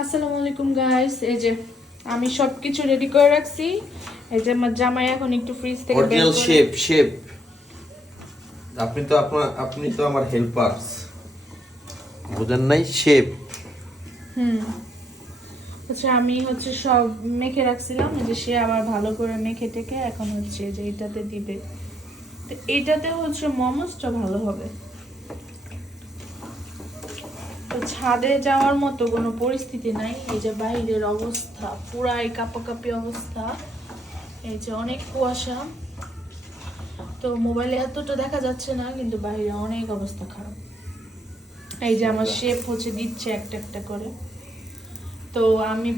আসসালামু আলাইকুম গাইস, এই যে আমি সবকিছু রেডি করে রাখছি। এই যে আমার জামাই এখন একটু ফ্রিজ থেকে বের অরিজিনাল করে শেপ আপনি তো আমার হেল্পার্স, বুঝেন নাই? শেপ হচ্ছে আমি সব মেখে রাখছিলাম, এই যে সে আবার ভালো করে মেখে টেকে এখন যে এটাতে দিবে। তো এটাতে মোমোসটা ভালো হবে। তো ছাদে যাওয়ার মতো কোনো পরিস্থিতি নাই। এই যে বাইরের অবস্থা পুরাই কাঁপাকাঁপি অবস্থা। এই যে অনেক কুয়াশা, তো মোবাইলে এতটা দেখা যাচ্ছে না, কিন্তু বাইরে অনেক অবস্থা খারাপ। এই যে আমার শেফ দিচ্ছে একটা একটা করে। তো আমি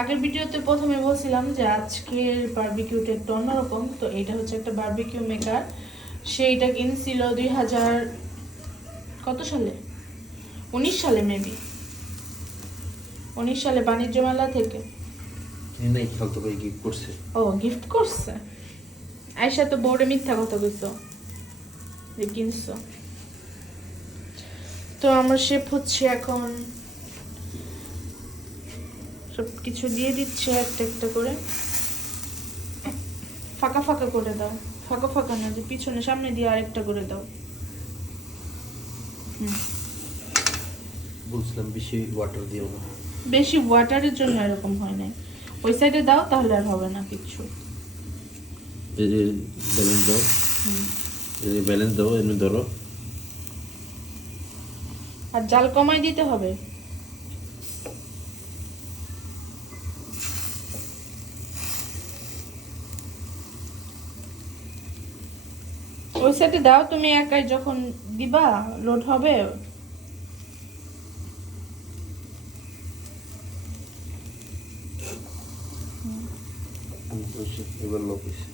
আগের ভিডিওতে প্রথমে বলছিলাম যে আজকের বারবিকিউটা একটু অন্যরকম। তো এটা একটা বারবিকিউ মেকার। সেইটা কিনছিল 2000 কত সালে, 19 সালে মেবি, 19 সালে বাণিজ্য মেলা থেকে। ও গিফট করছে। আয়শা তো বোর্ডে মিথ্যা কথা কইছো যে কিনছো। তো আমার শেফ এখন সবকিছু দিয়ে দিচ্ছে একটা একটা করে। ফাঁকা ফাঁকা করে দাও, ফাঁকা ফাঁকা না, যে পিছনে সামনে দিয়ে আরেকটা করে দাও। বুঝলাম, বেশি ওয়াটার দিও না। বেশি ওয়াটারের জন্য এরকম হয় না, ওই সাইডে দাও তাহলে আর হবে না কিছু। এই যে ব্যালেন্স দাও, এই যে ব্যালেন্স দাও, এমনি ধরো। আর জাল কমাই দিতে হবে। ওই সাইডে দাও, তুমি একাই যখন দিবা লোড হবে। এবার লোক হয়েছে।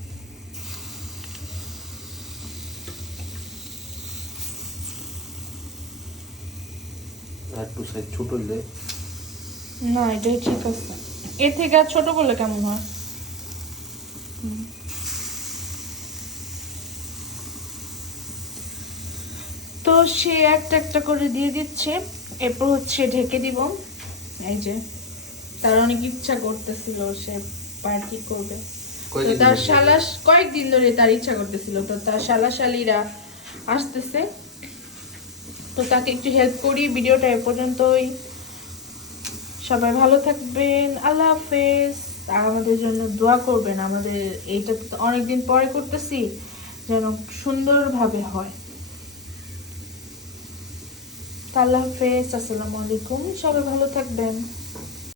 আর একটু সাইজ ছোট হলে না, এটাই ঠিক আছে। এর থেকে আর ছোট করলে কেমন হয়? তো সে একটা একটা করে দিয়ে দিচ্ছে। এরপর ঢেকে দিব। এই যে তার অনেক ইচ্ছা করতেছিল সে পার্টি করবে। তো তার কয়েকদিন ধরে তার ইচ্ছা করতেছিল। তো তার শালাশালিরা আসতেছে, তো তাকে একটু হেল্প করি। ভিডিওটা এ পর্যন্তই। সবাই ভালো থাকবেন, আল্লাহ হাফেজ। আর আমাদের জন্য দোয়া করবেন। আমাদের এইটা তো অনেকদিন পরে করতেছি, যেন সুন্দরভাবে হয়। আল্লাহ হাফেজ, আসসালামু আলাইকুম, সবাই ভালো থাকবেন।